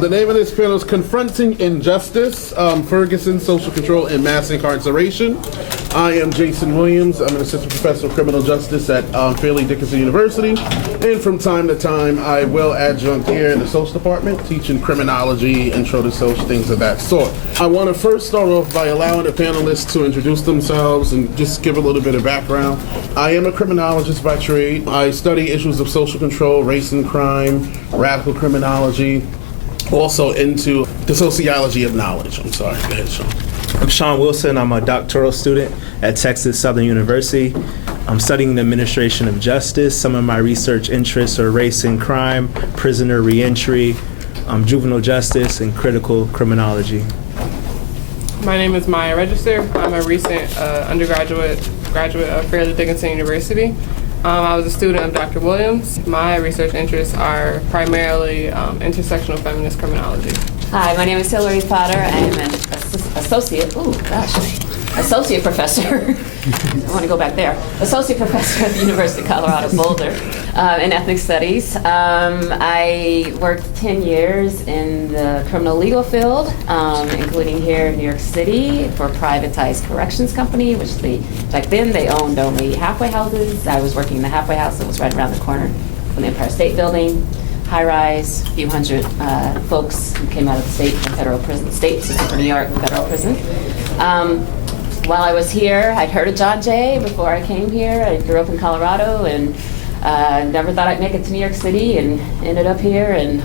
The name of this panel is Confronting Injustice, Ferguson, Social Control, and Mass Incarceration. I am Jason Williams. I'm an assistant professor of criminal justice at Fairleigh Dickinson University. And from time to time, I will adjunct here in the social department, teaching criminology, intro to social, things of that sort. I want to first start off by allowing the panelists to introduce themselves and just give a little bit of background. I am a criminologist by trade. I study issues of social control, race and crime, radical criminology, also into the sociology of knowledge. I'm sorry, go ahead, Sean. I'm Sean Wilson. I'm a doctoral student at Texas Southern University. I'm studying the administration of justice. Some of my research interests are race and crime, prisoner reentry, juvenile justice, and critical criminology. My name is Maya Register. I'm a recent graduate of Fairleigh Dickinson University. I was a student of Dr. Williams. My research interests are primarily intersectional feminist criminology. Hi, my name is Hillary Potter. I am an associate professor. I want to go back there. Associate professor at the University of Colorado Boulder in ethnic studies. I worked 10 years in the criminal legal field, including here in New York City for a privatized corrections company, which back then they owned only halfway houses. I was working in the halfway house that was right around the corner from the Empire State Building. High rise, a few hundred folks who came out of the state and federal prison, state system for New York and federal prison. While I was here, I'd heard of John Jay before I came here. I grew up in Colorado and never thought I'd make it to New York City, and ended up here, and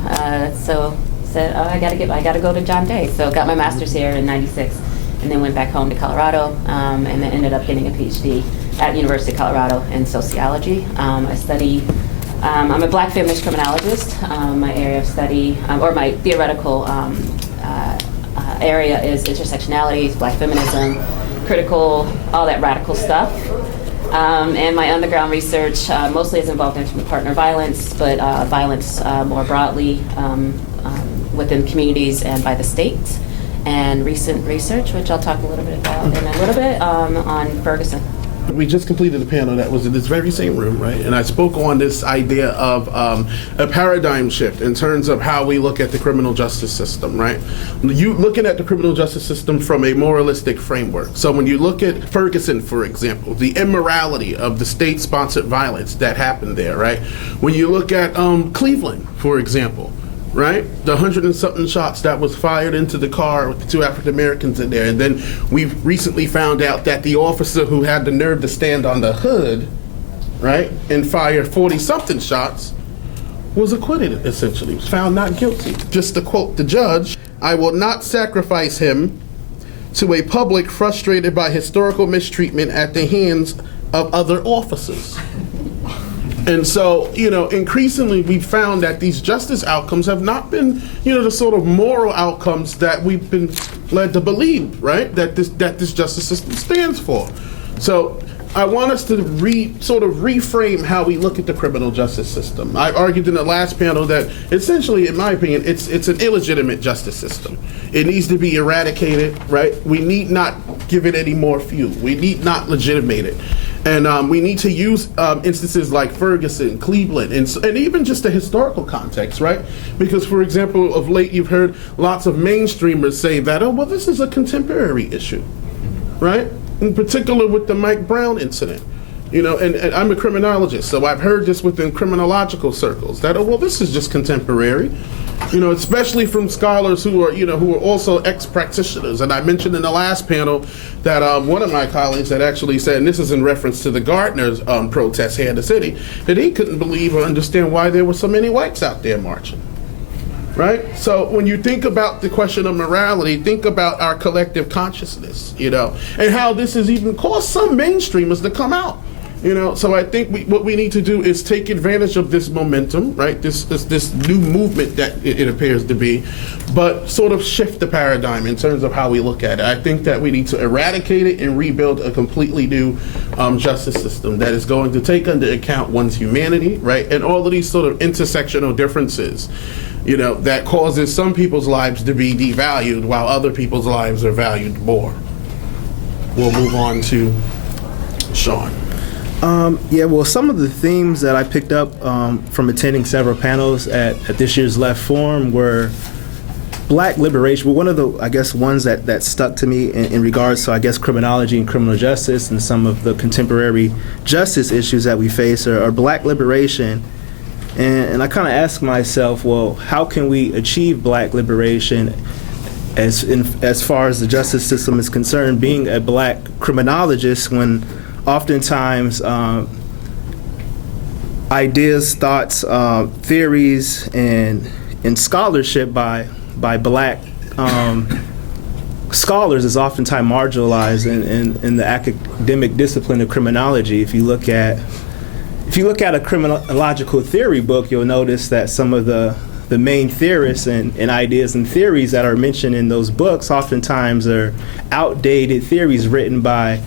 so said, I gotta go to John Jay. So got my master's here in '96, and then went back home to Colorado, and then ended up getting a PhD at University of Colorado in sociology. I study. I'm a black feminist criminologist. My area of study, or my theoretical area is intersectionality, black feminism, critical, all that radical stuff. And my underground research mostly is involved in partner violence, but violence more broadly within communities and by the state. And recent research, which I'll talk a little bit about in a little bit, on Ferguson. We just completed a panel that was in this very same room, right? And I spoke on this idea of a paradigm shift in terms of how we look at the criminal justice system, right? You looking at the criminal justice system from a moralistic framework. So when you look at Ferguson, for example, the immorality of the state-sponsored violence that happened there, right? When you look at Cleveland, for example, right? The 100 and something shots that was fired into the car with the two African Americans in there. And then we've recently found out that the officer who had the nerve to stand on the hood, right, and fire 40 something shots was acquitted, essentially, was found not guilty. Just to quote the judge, "I will not sacrifice him to a public frustrated by historical mistreatment at the hands of other officers." And so, increasingly we've found that these justice outcomes have not been, the sort of moral outcomes that we've been led to believe, right? That this justice system stands for. So I want us to sort of reframe how we look at the criminal justice system. I argued in the last panel that essentially, in my opinion, it's an illegitimate justice system. It needs to be eradicated, right? We need not give it any more fuel. We need not legitimate it. And we need to use instances like Ferguson, Cleveland, and even just the historical context, right? Because, for example, of late you've heard lots of mainstreamers say that, oh, well, this is a contemporary issue, right? In particular with the Mike Brown incident. And I'm a criminologist, so I've heard this within criminological circles, that, oh, well, this is just contemporary. Especially from scholars who are also ex-practitioners. And I mentioned in the last panel that one of my colleagues had actually said, and this is in reference to the Gardner's protests here in the city, that he couldn't believe or understand why there were so many whites out there marching. Right? So when you think about the question of morality, think about our collective consciousness, and how this has even caused some mainstreamers to come out. So I think what we need to do is take advantage of this momentum, right? This new movement that it appears to be, but sort of shift the paradigm in terms of how we look at it. I think that we need to eradicate it and rebuild a completely new justice system that is going to take into account one's humanity, right? And all of these sort of intersectional differences, that causes some people's lives to be devalued while other people's lives are valued more. We'll move on to Sean. Well, some of the themes that I picked up from attending several panels at this year's Left Forum were Black liberation, well, one of the, I guess, ones that stuck to me in regards to, I guess, criminology and criminal justice and some of the contemporary justice issues that we face are Black liberation. And I kind of ask myself, well, how can we achieve Black liberation as far as the justice system is concerned, being a Black criminologist, when oftentimes ideas, thoughts, theories, and scholarship by Black scholars is oftentimes marginalized in the academic discipline of criminology. If you look at a criminological theory book, you'll notice that some of the main theorists and ideas and theories that are mentioned in those books oftentimes are outdated theories written by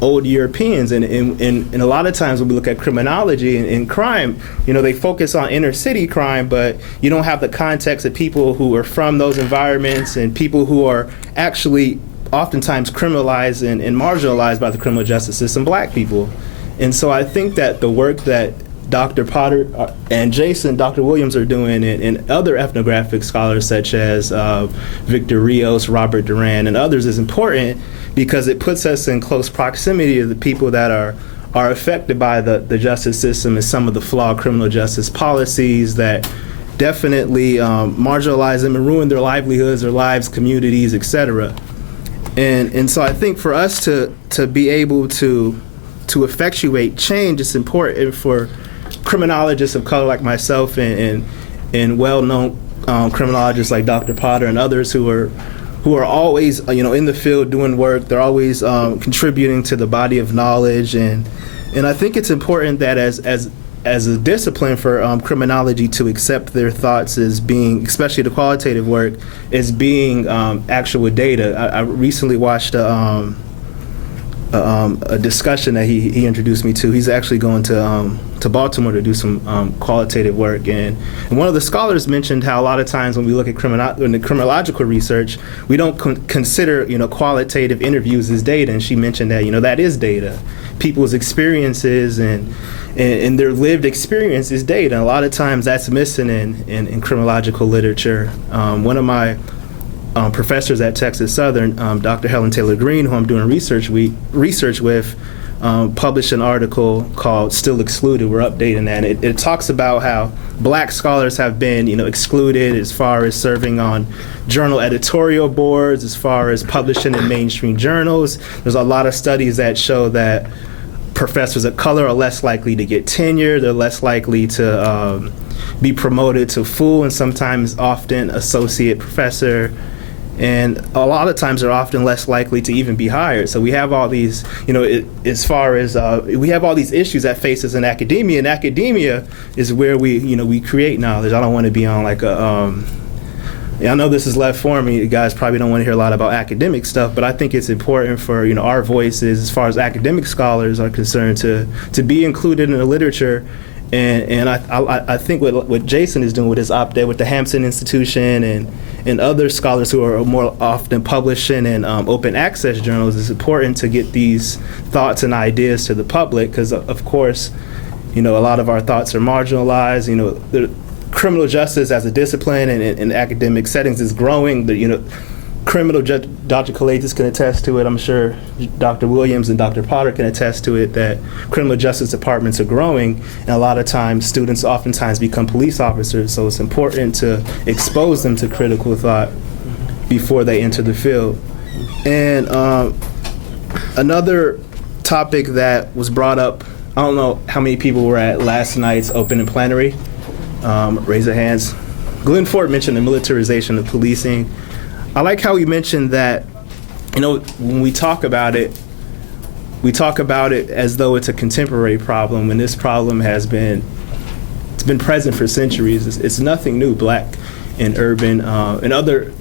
old Europeans, and a lot of times when we look at criminology and crime, they focus on inner city crime, but you don't have the context of people who are from those environments and people who are actually oftentimes criminalized and marginalized by the criminal justice system, Black people. And so I think that the work that Dr. Potter and Jason, Dr. Williams are doing, and other ethnographic scholars such as Victor Rios, Robert Duran, and others is important, because it puts us in close proximity to the people that are affected by the justice system and some of the flawed criminal justice policies that definitely marginalize them and ruin their livelihoods, their lives, communities, etc. And so I think for us to be able to effectuate change, it's important for criminologists of color like myself and well-known criminologists like Dr. Potter and others who are always in the field doing work. They're always contributing to the body of knowledge, and I think it's important that as a discipline for criminology to accept their thoughts as being, especially the qualitative work, as being actual data. I recently watched a discussion that he introduced me to. He's actually going to Baltimore to do some qualitative work, and one of the scholars mentioned how a lot of times when we look at criminological research, we don't consider qualitative interviews as data, and she mentioned that that is data. People's experiences and their lived experience is data. And a lot of times that's missing in criminological literature. One of my professors at Texas Southern, Dr. Helen Taylor Green, who I'm doing research with, published an article called "Still Excluded." We're updating that. It talks about how Black scholars have been, excluded as far as serving on journal editorial boards, as far as publishing in mainstream journals. There's a lot of studies that show that professors of color are less likely to get tenure. They're less likely to be promoted to full and sometimes often associate professor. And a lot of times they're often less likely to even be hired. So we have all these, as far as we have all these issues that face us in academia. And academia is where we create knowledge. I don't want to be on like I know this is left for me. You guys probably don't want to hear a lot about academic stuff, but I think it's important for our voices, as far as academic scholars are concerned, to be included in the literature. And I think what Jason is doing with his op-ed with the Hampton Institution and other scholars who are more often publishing in open access journals, is important to get these thoughts and ideas to the public, because of course, a lot of our thoughts are marginalized. The criminal justice as a discipline and in academic settings is growing. Criminal judge Dr. Kalatis can attest to it. I'm sure Dr. Williams and Dr. Potter can attest to it, that criminal justice departments are growing, and a lot of times students oftentimes become police officers, so it's important to expose them to critical thought before they enter the field. And another topic that was brought up, I don't know how many people were at last night's open and plenary. Raise your hands. Glenn Ford mentioned the militarization of policing. I like how he mentioned that, when we talk about it as though it's a contemporary problem, when this problem it's been present for centuries. It's nothing new. Black and urban and other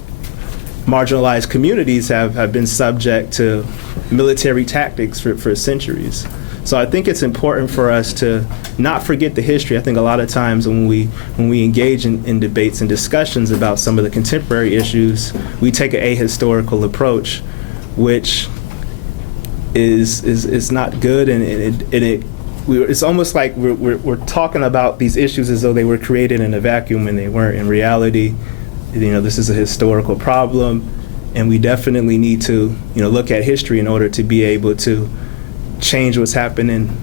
marginalized communities have been subject to military tactics for centuries. So I think it's important for us to not forget the history. I think a lot of times when we engage in debates and discussions about some of the contemporary issues, we take an ahistorical approach, which is not good, and it's almost like we're talking about these issues as though they were created in a vacuum, and they weren't. In reality, this is a historical problem, and we definitely need to, look at history in order to be able to change what's happening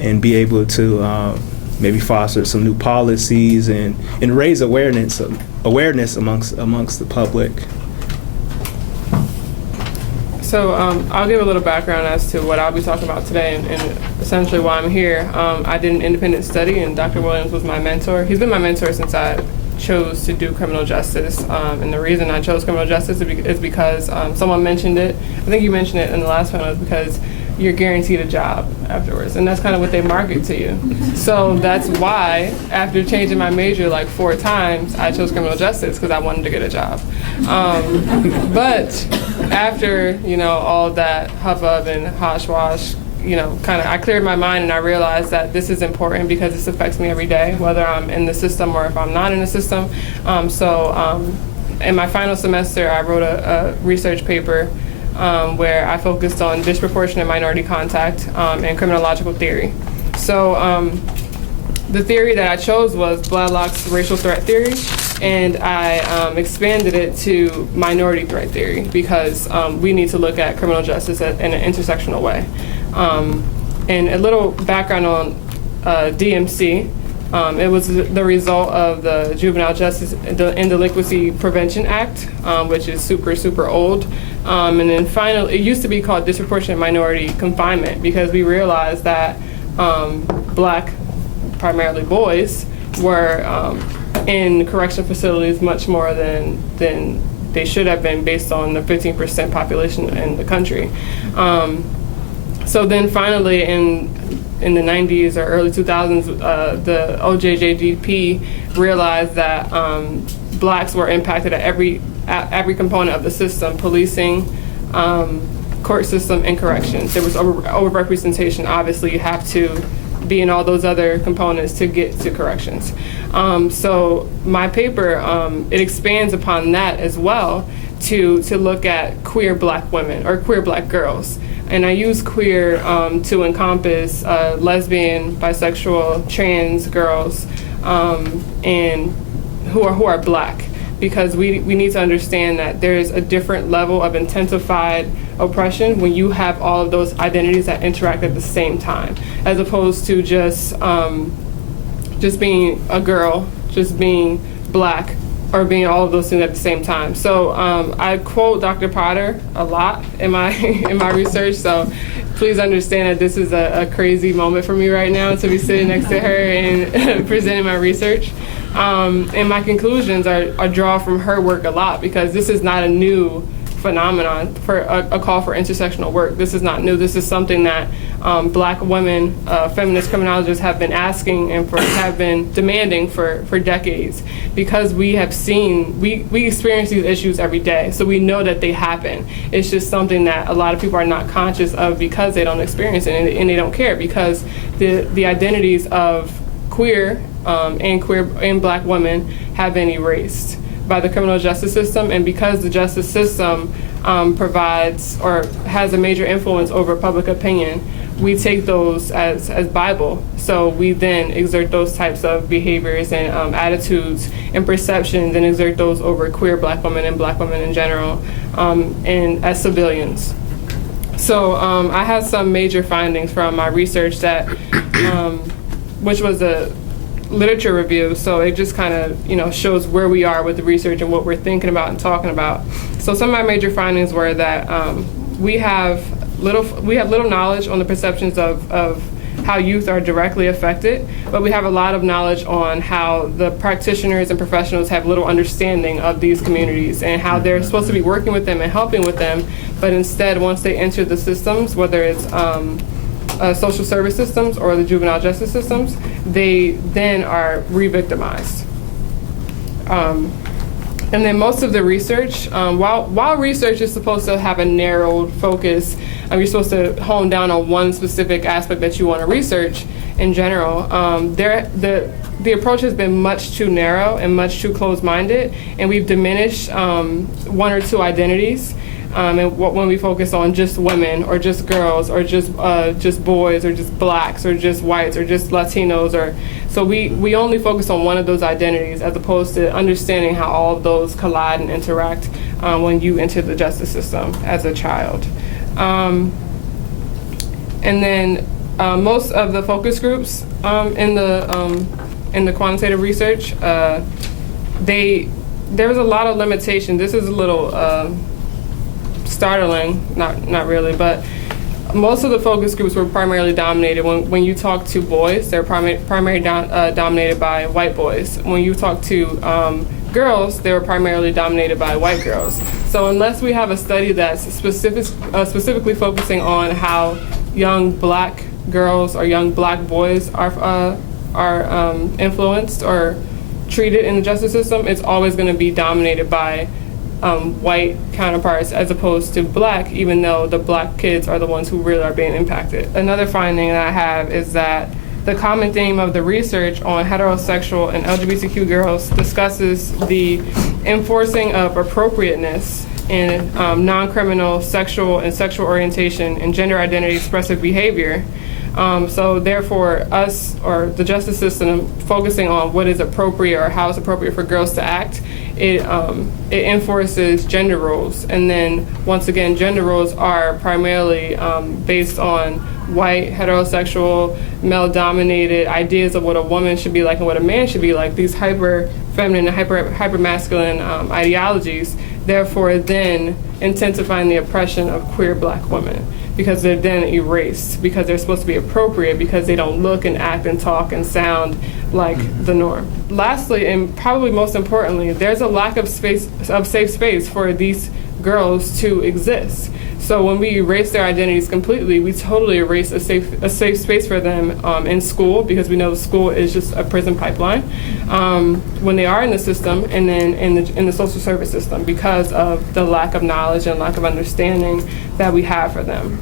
and be able to maybe foster some new policies and raise awareness amongst the public. So I'll give a little background as to what I'll be talking about today and essentially why I'm here. I did an independent study, and Dr. Williams was my mentor. He's been my mentor since I chose to do criminal justice. And the reason I chose criminal justice is because someone mentioned it. I think you mentioned it in the last one, was because you're guaranteed a job afterwards, and that's kind of what they market to you. So that's why, after changing my major like 4 times, I chose criminal justice, because I wanted to get a job. But after all that hubbub and hogwash, I cleared my mind and I realized that this is important because this affects me every day, whether I'm in the system or if I'm not in the system. In my final semester, I wrote a research paper where I focused on disproportionate minority contact and criminological theory. So the theory that I chose was Bladlock's racial threat theory, and I expanded it to minority threat theory because we need to look at criminal justice in an intersectional way. And a little background on DMC. It was the result of the Juvenile Justice and Delinquency Prevention Act, which is super, super old. And then finally, it used to be called disproportionate minority confinement because we realized that black, primarily boys, were in correction facilities much more than they should have been based on the 15% population in the country. So then finally in the 90s or early 2000s, the OJJDP realized that blacks were impacted at every component of the system: policing, court system, and corrections. There was overrepresentation. Obviously, you have to be in all those other components to get to corrections. So my paper, it expands upon that as well to look at queer black women or queer black girls. And I use queer to encompass lesbian, bisexual, trans girls, and who are black, because we need to understand that there is a different level of intensified oppression when you have all of those identities that interact at the same time, as opposed to just being a girl, just being black, or being all of those things at the same time. So I quote Dr. Potter a lot in my research, so please understand that this is a crazy moment for me right now to be sitting next to her and presenting my research. And my conclusions are drawn from her work a lot, because this is not a new phenomenon for a call for intersectional work. This is not new. This is something that black women, feminist criminologists have been asking and have been demanding for decades, because we have seen, we experience these issues every day, so we know that they happen. It's just something that a lot of people are not conscious of because they don't experience it and they don't care, because the identities of queer and black women have been erased by the criminal justice system, and because the justice system provides or has a major influence over public opinion, we take those as Bible. So we then exert those types of behaviors and attitudes and perceptions and exert those over queer black women and black women in general, and as civilians. So I had some major findings from my research that, which was a literature review, so it just kind of shows where we are with the research and what we're thinking about and talking about. So some of my major findings were that we have little knowledge on the perceptions of how youth are directly affected, but we have a lot of knowledge on how the practitioners and professionals have little understanding of these communities and how they're supposed to be working with them and helping with them, but instead, once they enter the systems, whether it's social service systems or the juvenile justice systems, they then are re-victimized. And then most of the research, while research is supposed to have a narrowed focus, you're supposed to hone down on one specific aspect that you want to research in general, the approach has been much too narrow and much too closed-minded, and we've diminished one or two identities and when we focus on just women or just girls or just boys or just blacks or just whites or just Latinos, or so we only focus on one of those identities as opposed to understanding how all of those collide and interact when you enter the justice system as a child. And then most of the focus groups in the quantitative research, there was a lot of limitation. This is a little startling, not really, but most of the focus groups were primarily dominated. When you talk to boys, they're primarily dominated by white boys. When you talk to girls, they were primarily dominated by white girls. So unless we have a study that's specifically focusing on how young black girls or young black boys are influenced or treated in the justice system, it's always going to be dominated by white counterparts as opposed to black, even though the black kids are the ones who really are being impacted. Another finding that I have is that the common theme of the research on heterosexual and LGBTQ girls discusses the enforcing of appropriateness in non-criminal sexual and sexual orientation and gender identity expressive behavior. So therefore, us or the justice system focusing on what is appropriate or how it's appropriate for girls to act, it enforces gender roles. And then once again, gender roles are primarily based on white, heterosexual, male-dominated ideas of what a woman should be like and what a man should be like, these hyper-feminine and hyper-masculine ideologies, therefore then intensifying the oppression of queer black women, because they're then erased, because they're supposed to be appropriate, because they don't look and act and talk and sound like the norm. Lastly, and probably most importantly, there's a lack of safe space for these girls to exist. So when we erase their identities completely, we totally erase a safe space for them in school, because we know school is just a prison pipeline, when they are in the system, and then in the social service system, because of the lack of knowledge and lack of understanding that we have for them.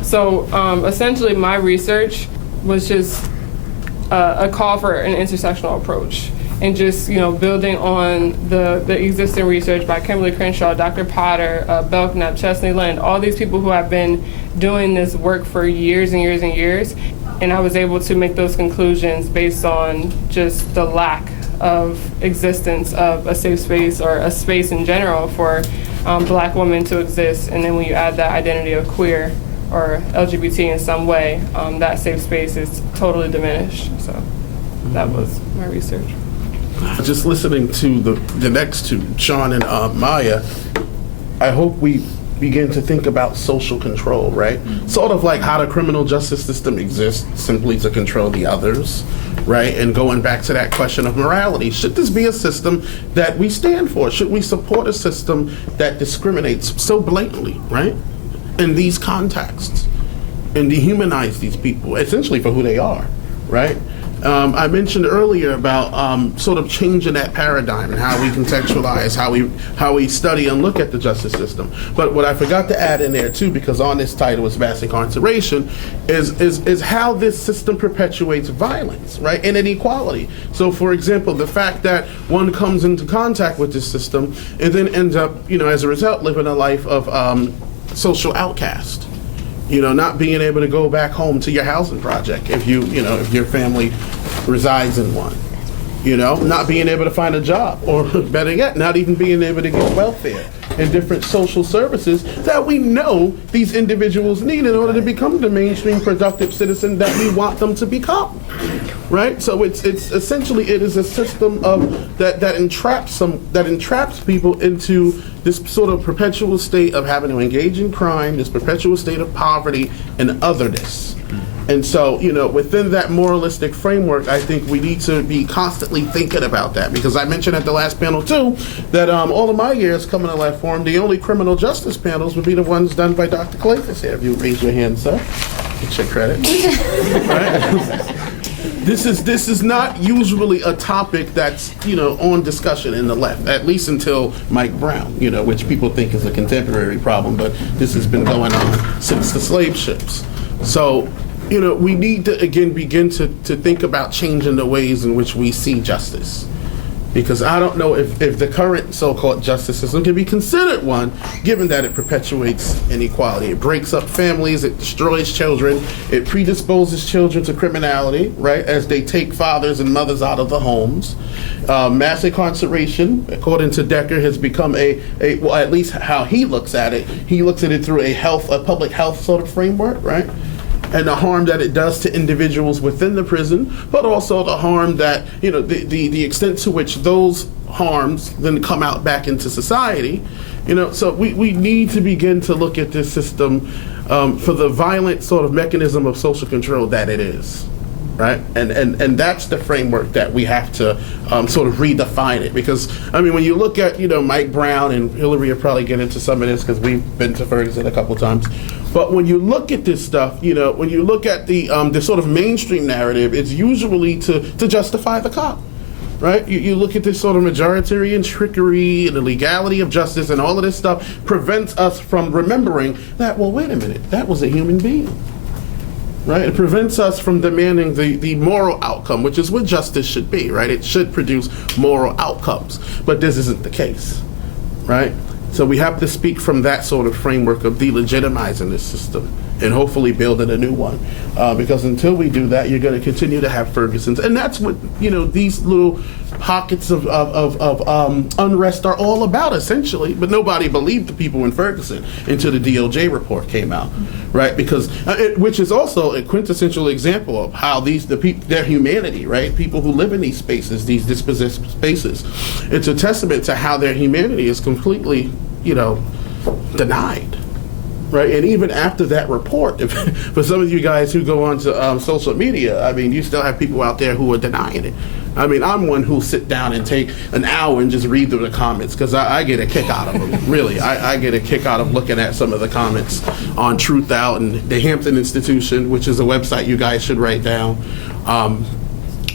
So essentially my research was just a call for an intersectional approach, and just building on the existing research by Kimberly Crenshaw, Dr. Potter, Belknap, Chesney Lind, all these people who have been doing this work for years and years and years. And I was able to make those conclusions based on just the lack of existence of a safe space or a space in general for black women to exist. And then when you add that identity of queer or LGBT in some way, that safe space is totally diminished. So that was my research. Just listening to the next two, Sean and Maya, I hope we begin to think about social control, right? Sort of like how the criminal justice system exists simply to control the others, right? And going back to that question of morality, should this be a system that we stand for? Should we support a system that discriminates so blatantly, right? In these contexts, and dehumanize these people, essentially for who they are, right? I mentioned earlier about sort of changing that paradigm and how we contextualize, how we study and look at the justice system. But what I forgot to add in there too, because on this title is mass incarceration, is how this system perpetuates violence, right, and inequality. So, for example, the fact that one comes into contact with this system and then ends up, as a result, living a life of social outcast. Not being able to go back home to your housing project if if your family resides in one. Not being able to find a job, or better yet, not even being able to get welfare and different social services that we know these individuals need in order to become the mainstream productive citizen that we want them to become. Right? So it's essentially, it is a system of that entraps people into this sort of perpetual state of having to engage in crime, this perpetual state of poverty and otherness. And so, within that moralistic framework, I think we need to be constantly thinking about that, because I mentioned at the last panel too that all of my years coming to Left Forum, the only criminal justice panels would be the ones done by Dr. Clayface here. If you raise your hand, sir, get your credit. Right? This is not usually a topic that's on discussion in the left, at least until Mike Brown, which people think is a contemporary problem, but this has been going on since the slave ships. So, we need to again begin to think about changing the ways in which we see justice. Because I don't know if the current so-called justice system can be considered one, given that it perpetuates inequality. It breaks up families, it destroys children, it predisposes children to criminality, right, as they take fathers and mothers out of the homes. Mass incarceration, according to Decker, has become well, at least how he looks at it, he looks at it through a public health sort of framework, right? And the harm that it does to individuals within the prison, but also the harm that, the extent to which those harms then come out back into society. So we need to begin to look at this system for the violent sort of mechanism of social control that it is. Right, and that's the framework that we have to sort of redefine it. Because when you look at Mike Brown, and Hillary will probably get into some of this because we've been to Ferguson a couple times. But when you look at this stuff, when you look at the sort of mainstream narrative, it's usually to justify the cop. Right, you look at this sort of majoritarian trickery and the legality of justice, and all of this stuff prevents us from remembering that. Well, wait a minute, that was a human being. Right, it prevents us from demanding the moral outcome, which is what justice should be, right? It should produce moral outcomes, but this isn't the case, right? So we have to speak from that sort of framework of delegitimizing this system and hopefully building a new one. Because until we do that, you're going to continue to have Fergusons. And that's what, these little pockets of unrest are all about, essentially. But nobody believed the people in Ferguson until the DOJ report came out, right? Because, which is also a quintessential example of how their humanity, right? People who live in these spaces, these dispossessed spaces, it's a testament to how their humanity is completely, denied. Right, and even after that report, for some of you guys who go onto social media, you still have people out there who are denying it. I'm one who'll sit down and take an hour and just read through the comments because I get a kick out of them. Really, I get a kick out of looking at some of the comments on Truth Out and the Hampton Institution, which is a website you guys should write down.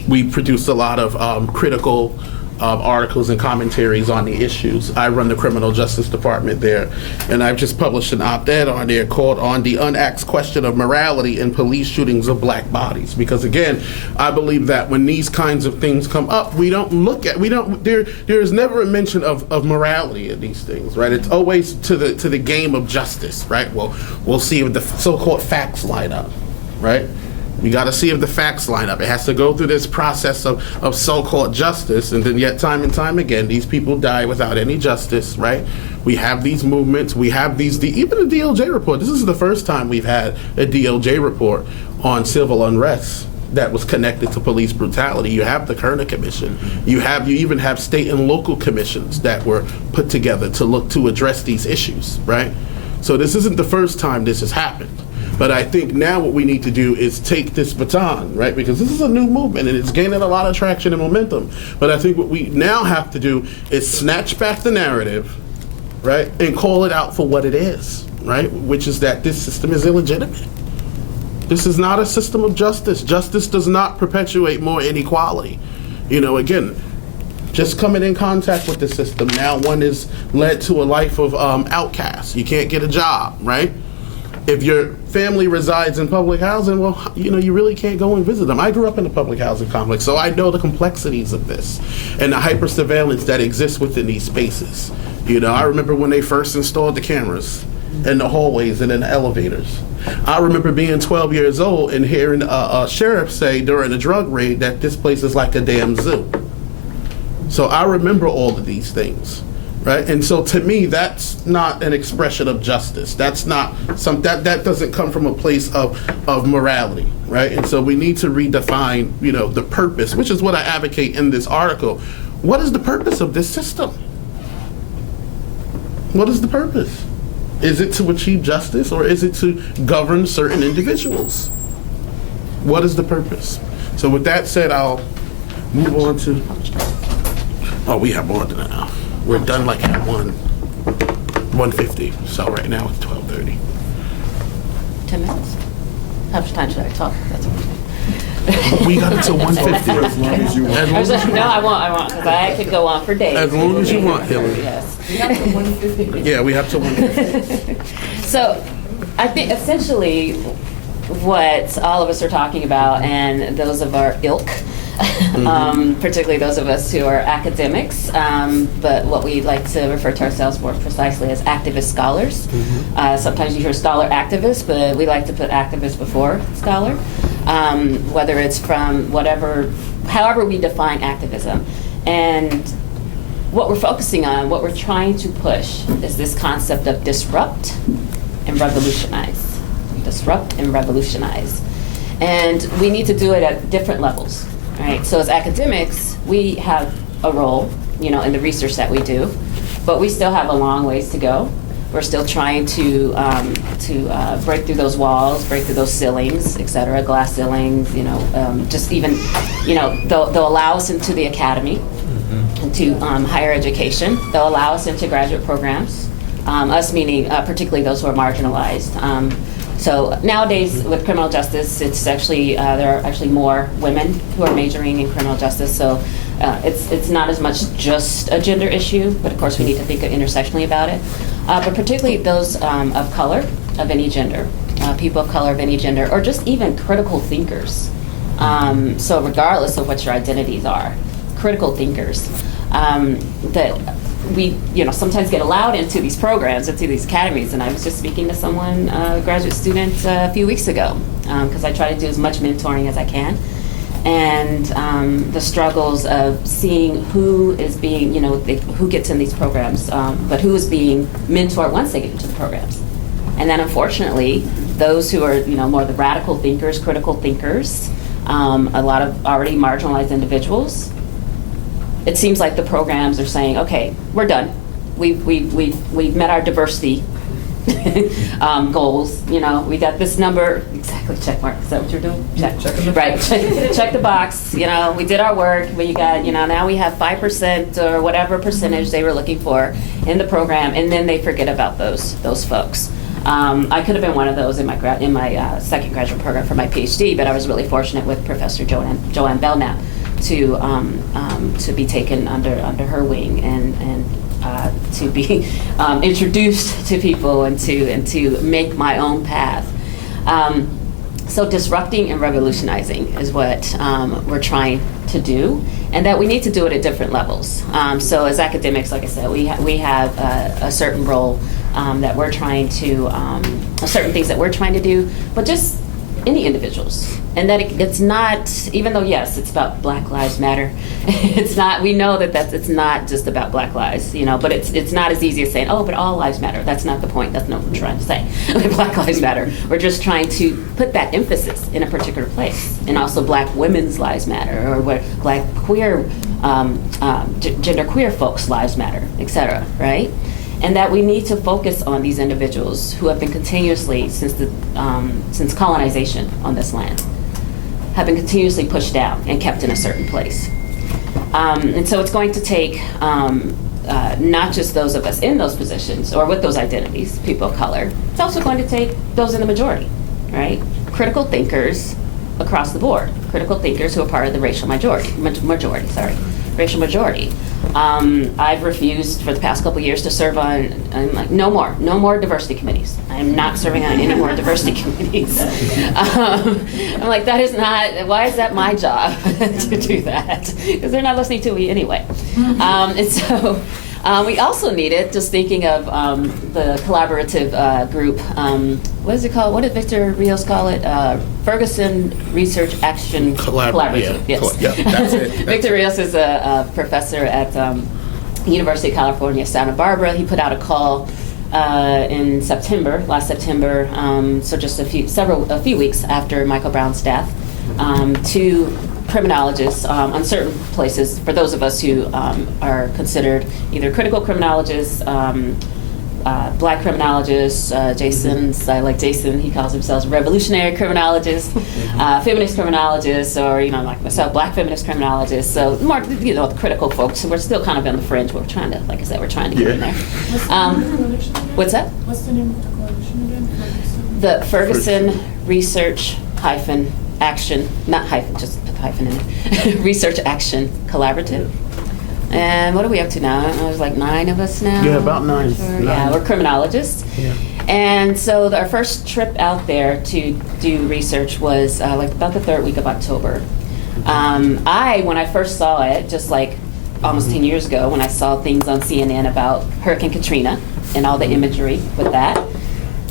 We produce a lot of critical articles and commentaries on the issues. I run the criminal justice department there, and I've just published an op-ed on there called "On the Unasked Question of Morality in Police Shootings of Black Bodies." Because again, I believe that when these kinds of things come up, there is never a mention of morality in these things, right? It's always to the game of justice, right? Well, we'll see if the so-called facts line up, right? We got to see if the facts line up. It has to go through this process of so-called justice, and then yet time and time again, these people die without any justice, right? We have these movements. We have even the DOJ report. This is the first time we've had a DOJ report on civil unrest that was connected to police brutality. You have the Kerner Commission. You even have state and local commissions that were put together to look to address these issues, right? So this isn't the first time this has happened. But I think now what we need to do is take this baton, right? Because this is a new movement and it's gaining a lot of traction and momentum. But I think what we now have to do is snatch back the narrative, right? And call it out for what it is, right? Which is that this system is illegitimate. This is not a system of justice. Justice does not perpetuate more inequality. Again, just coming in contact with the system, now one is led to a life of outcasts. You can't get a job, right? If your family resides in public housing, well, you really can't go and visit them. I grew up in a public housing complex, so I know the complexities of this and the hyper-surveillance that exists within these spaces. I remember when they first installed the cameras in the hallways and in the elevators. I remember being 12 years old and hearing a sheriff say during a drug raid that this place is like a damn zoo. So I remember all of these things. Right, and so to me, that's not an expression of justice. That's not that doesn't come from a place of morality, right? And so we need to redefine, the purpose, which is what I advocate in this article. What is the purpose of this system? What is the purpose? Is it to achieve justice, or is it to govern certain individuals? What is the purpose? So with that said, I'll move on to. Oh, we have more than enough. We're done like at 1:50, so right now it's 12:30. 10 minutes? How much time should I talk? That's okay. We got until 1:50. As long as you want. No, I won't, because I could go on for days. As long as you want, Hillary. Yes. Yeah, we have till 1:50. So I think essentially what all of us are talking about, and those of our ilk, particularly those of us who are academics, but what we like to refer to ourselves more precisely as activist scholars. Sometimes you hear scholar activist, but we like to put activist before scholar, whether it's from however we define activism. And what we're focusing on, what we're trying to push, is this concept of disrupt and revolutionize. Disrupt and revolutionize. And we need to do it at different levels, right? So as academics, we have a role, in the research that we do, but we still have a long ways to go. We're still trying to break through those walls, break through those ceilings, et cetera, glass ceilings, just even, they'll allow us into the academy, into higher education. They'll allow us into graduate programs, us meaning particularly those who are marginalized. So nowadays with criminal justice, it's actually there are actually more women who are majoring in criminal justice. So it's not as much just a gender issue, but of course we need to think intersectionally about it. But particularly those of color, of any gender, people of color of any gender, or just even critical thinkers. So regardless of what your identities are, critical thinkers that we sometimes get allowed into these programs, into these academies. And I was just speaking to someone, a graduate student, a few weeks ago, because I try to do as much mentoring as I can. And the struggles of seeing who is being, who gets in these programs, but who is being mentored once they get into the programs. And then unfortunately, those who are, more the radical thinkers, critical thinkers, a lot of already marginalized individuals, it seems like the programs are saying, okay, we're done. We've met our diversity goals. We got this number, exactly, check mark. Is that what you're doing? Check. Right, check the box. We did our work. We got, now we have 5% or whatever percentage they were looking for in the program, and then they forget about those folks. I could have been one of those in my second graduate program for my PhD, but I was really fortunate with Professor Joanne Belknap to be taken under her wing and to be introduced to people and to make my own path. So disrupting and revolutionizing is what we're trying to do, and that we need to do it at different levels. So as academics, like I said, we have a certain role that we're trying to, certain things that we're trying to do, but just any individuals. And that it's not, even though, yes, it's about Black Lives Matter, it's not, we know that it's not just about Black lives, but it's not as easy as saying, oh, but all lives matter. That's not the point. That's not what we're trying to say. Black Lives Matter. We're just trying to put that emphasis in a particular place. And also Black women's lives matter, or where Black queer, gender queer folks' lives matter, et cetera, right? And that we need to focus on these individuals who have been continuously, since colonization on this land, have been continuously pushed down and kept in a certain place. And so it's going to take not just those of us in those positions or with those identities, people of color, it's also going to take those in the majority, right? Critical thinkers across the board, critical thinkers who are part of the racial majority. I've refused for the past couple years to serve on, I'm like, no more diversity committees. I'm not serving on any more diversity committees. I'm like, that is not, why is that my job to do that? Because they're not listening to me anyway. And so we also needed, just thinking of the collaborative group, what is it called? What did Victor Rios call it? Ferguson Research Action Collaborative. Yeah. Yes. Yeah, that's it. Victor Rios is a professor at University of California, Santa Barbara. He put out a call in last September, so just a few weeks after Michael Brown's death, to criminologists on certain places, for those of us who are considered either critical criminologists, Black criminologists, I like Jason, he calls himself revolutionary criminologist, feminist criminologists, or, like myself, Black feminist criminologists, so more, the critical folks, we're still kind of on the fringe, we're trying to, like I said, we're trying to get in there. What's that? What's the name of the coalition again? The Ferguson Research Action, not hyphen, just put the hyphen in it, Research Action Collaborative. And what are we up to now? There's like 9 of us now. Yeah, about 9. Sure. Yeah, we're criminologists. Yeah. And so our first trip out there to do research was like about the 3rd week of October. When I first saw it, just like almost 10 years ago, when I saw things on CNN about Hurricane Katrina and all the imagery with that,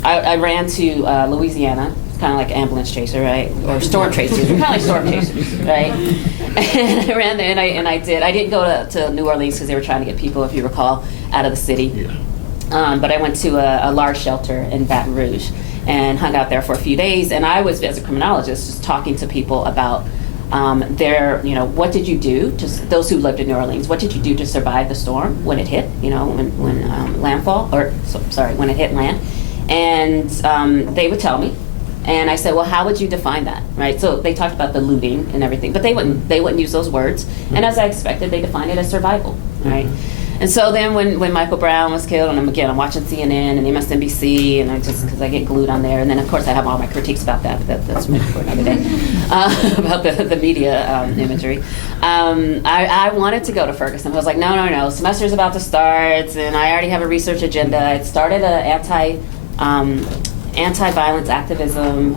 I ran to Louisiana. It's kind of like ambulance chaser, right? Or storm chasers. We're kind of like storm chasers, right? And I ran there, and I didn't go to New Orleans because they were trying to get people, if you recall, out of the city. But I went to a large shelter in Baton Rouge and hung out there for a few days. And I was, as a criminologist, just talking to people about what did you do, just those who lived in New Orleans, what did you do to survive the storm when it hit, when landfall, when it hit land? And they would tell me. And I said, well, how would you define that, right? So they talked about the looting and everything, but they wouldn't use those words. And as I expected, they defined it as survival, right? And so then when Michael Brown was killed, and I'm watching CNN and MSNBC, and because I get glued on there, and then of course I have all my critiques about that, but that's maybe for another day, about the media imagery. I wanted to go to Ferguson. I was like, no, semester's about to start, and I already have a research agenda. I started an anti-violence activism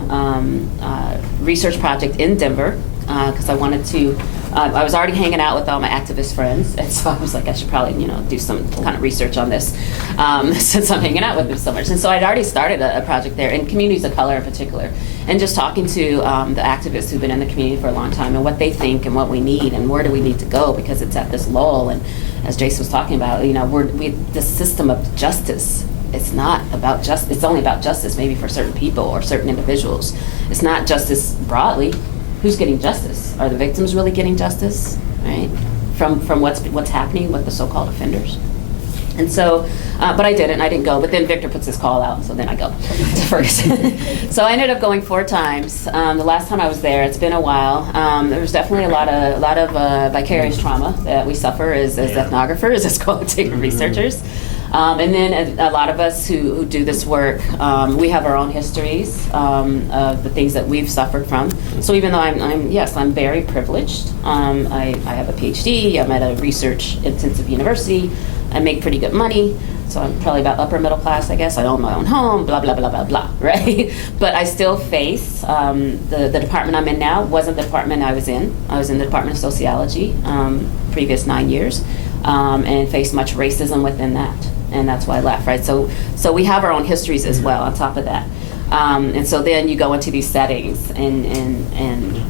research project in Denver because I wanted to. I was already hanging out with all my activist friends, and so I was like, I should probably, do some kind of research on this since I'm hanging out with them so much. And so I'd already started a project there in communities of color in particular, and just talking to the activists who've been in the community for a long time and what they think and what we need and where do we need to go, because it's at this lull. And as Jason was talking about, this system of justice. It's not about it's only about justice maybe for certain people or certain individuals. It's not justice broadly. Who's getting justice? Are the victims really getting justice, right? From what's happening with the so-called offenders? And so, but I didn't go. But then Victor puts his call out, so then I go to Ferguson. So I ended up going 4 times. The last time I was there, it's been a while. There was definitely a lot of vicarious trauma that we suffer as ethnographers, as qualitative researchers. And then a lot of us who do this work, we have our own histories of the things that we've suffered from. So even though I'm very privileged. I have a PhD. I'm at a research intensive university. I make pretty good money. So I'm probably about upper middle class, I guess. I own my own home, blah, blah, blah, blah, blah, right? But I still face, the department I'm in now wasn't the department I was in. I was in the Department of Sociology, previous 9 years, and faced much racism within that. And that's why I left, right? So we have our own histories as well on top of that. And so then you go into these settings and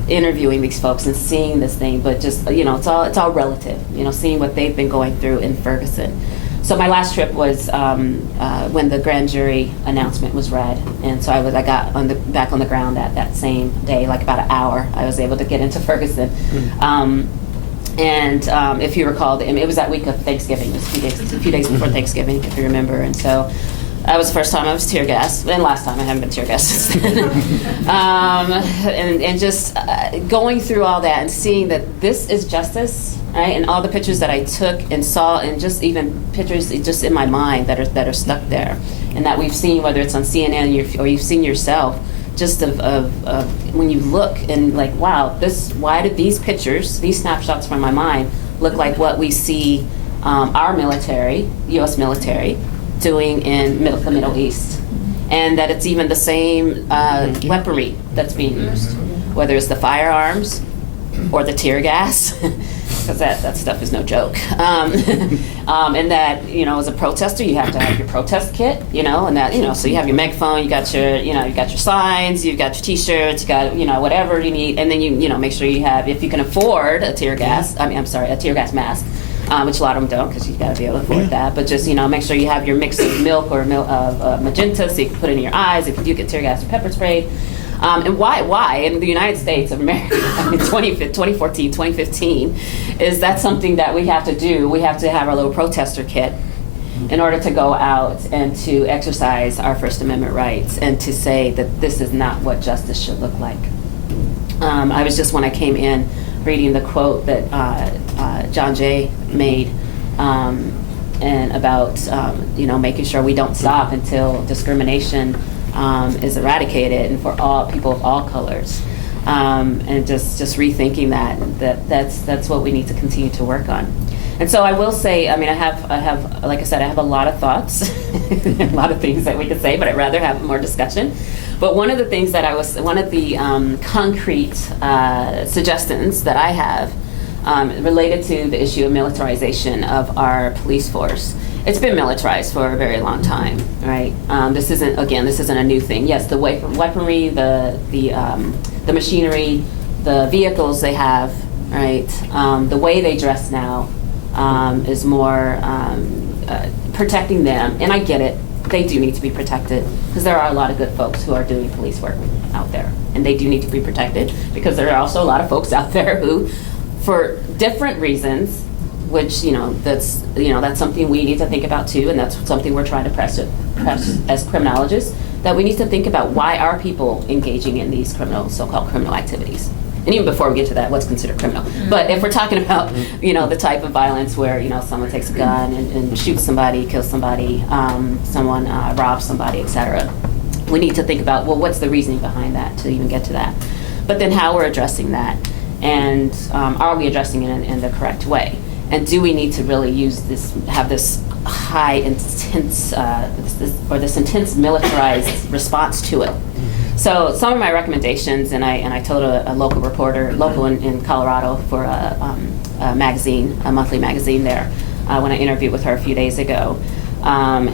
interviewing these folks and seeing this thing, but just, it's all relative, seeing what they've been going through in Ferguson. So my last trip was when the grand jury announcement was read, and so I got back on the ground that same day, like about an hour. I was able to get into Ferguson. And if you recall, it was that week of Thanksgiving. It was a few days before Thanksgiving, if you remember. And so that was the first time I was tear gassed, and last time I haven't been tear gassed since then. And just going through all that and seeing that this is justice, right? And all the pictures that I took and saw, and just even pictures just in my mind that are stuck there, and that we've seen, whether it's on CNN or you've seen yourself. Just of when you look and like, wow, why did these pictures, these snapshots from my mind look like what we see our military, U.S. military, doing in the Middle East? And that it's even the same weaponry that's being used, whether it's the firearms or the tear gas, because that stuff is no joke. And that, as a protester, you have to have your protest kit, and that, so you have your megaphone, you got your signs, you've got your T-shirts, you got, whatever you need, and then you make sure you have, if you can afford a tear gas mask, which a lot of them don't, because you got to be able to afford that. But just make sure you have your mix of milk or magenta, so you can put it in your eyes if you do get tear gas or pepper sprayed. And why in the United States of America, 2014, 2015, is that something that we have to do? We have to have our little protester kit in order to go out and to exercise our First Amendment rights and to say that this is not what justice should look like. I was just, when I came in, reading the quote that John Jay made and about making sure we don't stop until discrimination is eradicated, and for all people of all colors, and just rethinking that's what we need to continue to work on. And so I will say, I mean, I have, like I said, I have a lot of thoughts, a lot of things that we could say, but I'd rather have more discussion. But one of the things that one of the concrete suggestions that I have related to the issue of militarization of our police force. It's been militarized for a very long time, right? This isn't a new thing. Yes, the weaponry, the machinery, the vehicles they have, right? The way they dress now is more protecting them, and I get it. They do need to be protected because there are a lot of good folks who are doing police work out there, and they do need to be protected because there are also a lot of folks out there who, for different reasons, which that's something we need to think about too, and that's something we're trying to press as criminologists, that we need to think about why are people engaging in these so-called criminal activities. And even before we get to that, what's considered criminal? But if we're talking about, the type of violence where, someone takes a gun and shoots somebody, kills somebody, someone robs somebody, etc., we need to think about, well, what's the reasoning behind that to even get to that? But then how we're addressing that, and are we addressing it in the correct way? And do we need to really have this high, intense, this intense militarized response to it? So some of my recommendations, and I told a local reporter, in Colorado for a magazine, a monthly magazine there, when I interviewed with her a few days ago.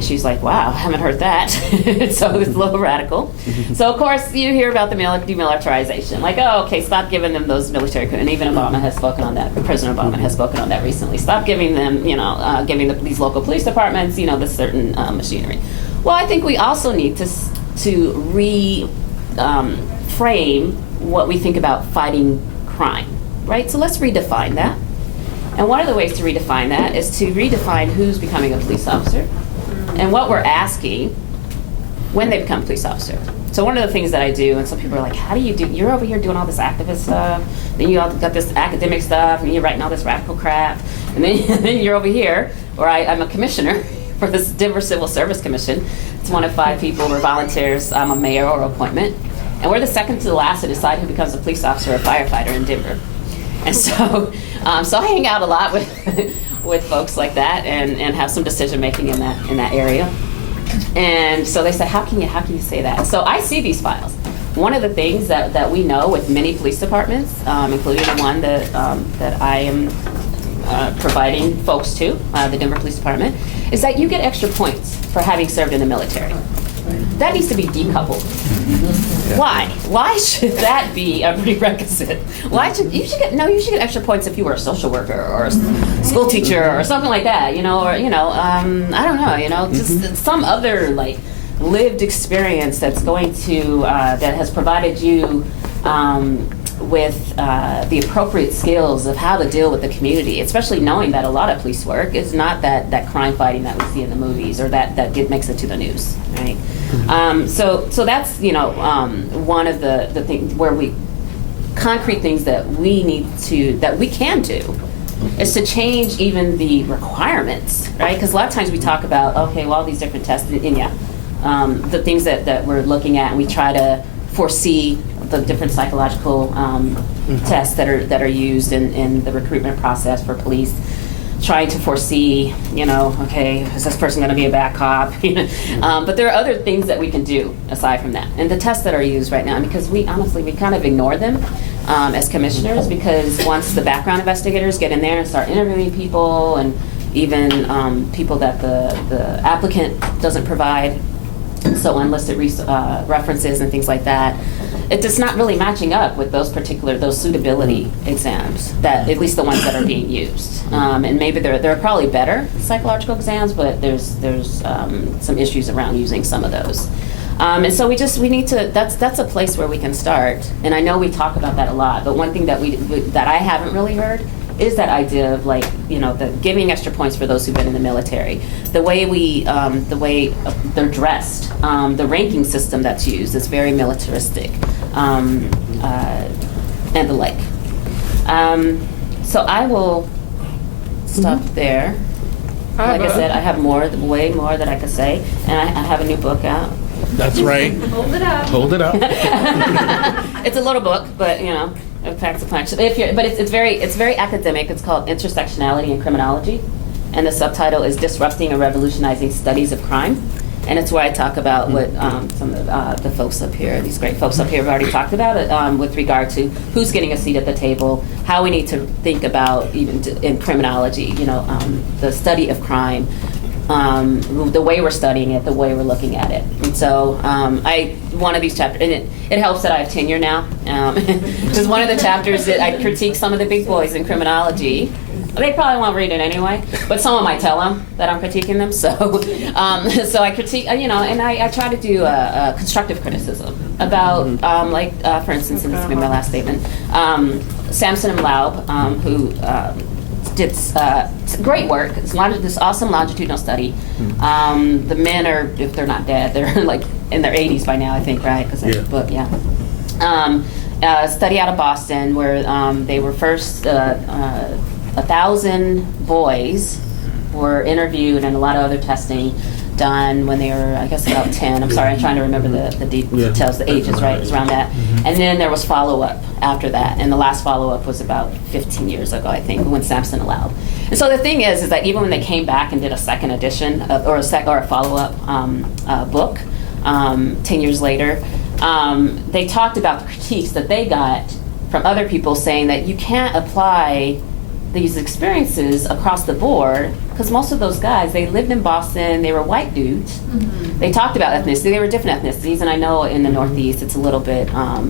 She's like, wow, I haven't heard that. So it's a little radical. So of course you hear about the demilitarization. Like, oh, okay, stop giving them those military, and even Obama has spoken on that, President Obama has spoken on that recently. Stop giving them, these local police departments, this certain machinery. Well, I think we also need to frame what we think about fighting crime, right? So let's redefine that. And one of the ways to redefine that is to redefine who's becoming a police officer and what we're asking when they become a police officer. So one of the things that I do, and some people are like, how do you do, you're over here doing all this activist stuff, then you all got this academic stuff, and you're writing all this radical crap, and then you're over here, or I'm a commissioner for this Denver Civil Service Commission. It's one of 5 people, we're volunteers, I'm a mayoral appointment. And we're the second to the last to decide who becomes a police officer or firefighter in Denver. And so I hang out a lot with folks like that and have some decision making in that area. And so they say, how can you say that? So I see these files. One of the things that we know with many police departments, including the one that I am providing folks to, the Denver Police Department, is that you get extra points for having served in the military. That needs to be decoupled. Why? Why should that be a prerequisite? You should get extra points if you were a social worker or a school teacher or something like that, or I don't know, just some other lived experience that's going to that has provided you with the appropriate skills of how to deal with the community, especially knowing that a lot of police work is not that crime fighting that we see in the movies or that makes it to the news, right? So that's one of the things where concrete things that we can do is to change even the requirements, right? Because a lot of times we talk about all these different tests, and the things that we're looking at, and we try to foresee the different psychological tests that are used in the recruitment process for police, trying to foresee, is this person going to be a bad cop? But there are other things that we can do aside from that. And the tests that are used right now, because we kind of ignore them as commissioners, because once the background investigators get in there and start interviewing people, and even people that the applicant doesn't provide, so unlisted references and things like that, it is not really matching up with those suitability exams, that at least the ones that are being used. And maybe there are probably better psychological exams, but there's some issues around using some of those. And so we need to, that's a place where we can start. And I know we talk about that a lot, but one thing that I haven't really heard is that idea of the giving extra points for those who've been in the military, the way they're dressed, the ranking system that's used is very militaristic, and the like. So I will stop there. Like I said, I have way more that I could say, and I have a new book out. That's right. Hold it up. Hold it up. It's a little book, but Facts of punch. But it's very academic. It's called Intersectionality in Criminology, and the subtitle is Disrupting and Revolutionizing Studies of Crime. And it's where I talk about what some of the folks up here, these great folks up here, have already talked about it with regard to who's getting a seat at the table, how we need to think about even in criminology, the study of crime, the way we're studying it, the way we're looking at it. And so one of these chapters, and it helps that I have tenure now, because one of the chapters that I critique some of the big boys in criminology. They probably won't read it anyway, but someone might tell them that I'm critiquing them. So, so I critique, and I try to do a constructive criticism about, for instance, and this will be my last statement, Samson and Laub, who did great work. It's this awesome longitudinal study. The men are, if they're not dead, they're like in their 80s by now, I think, right? Because study out of Boston where they were first. 1,000 boys were interviewed and a lot of other testing done when they were, I guess, about 10. I'm sorry, I'm trying to remember the details, the ages, right? It was around that. And then there was follow-up after that. And the last follow-up was about 15 years ago, I think, when Samson allowed. And so the thing is that even when they came back and did a second edition or a follow-up book 10 years later, they talked about the critiques that they got from other people saying that you can't apply these experiences across the board because most of those guys, they lived in Boston, they were white dudes. They talked about ethnicity, they were different ethnicities, and I know in the Northeast it's a little bit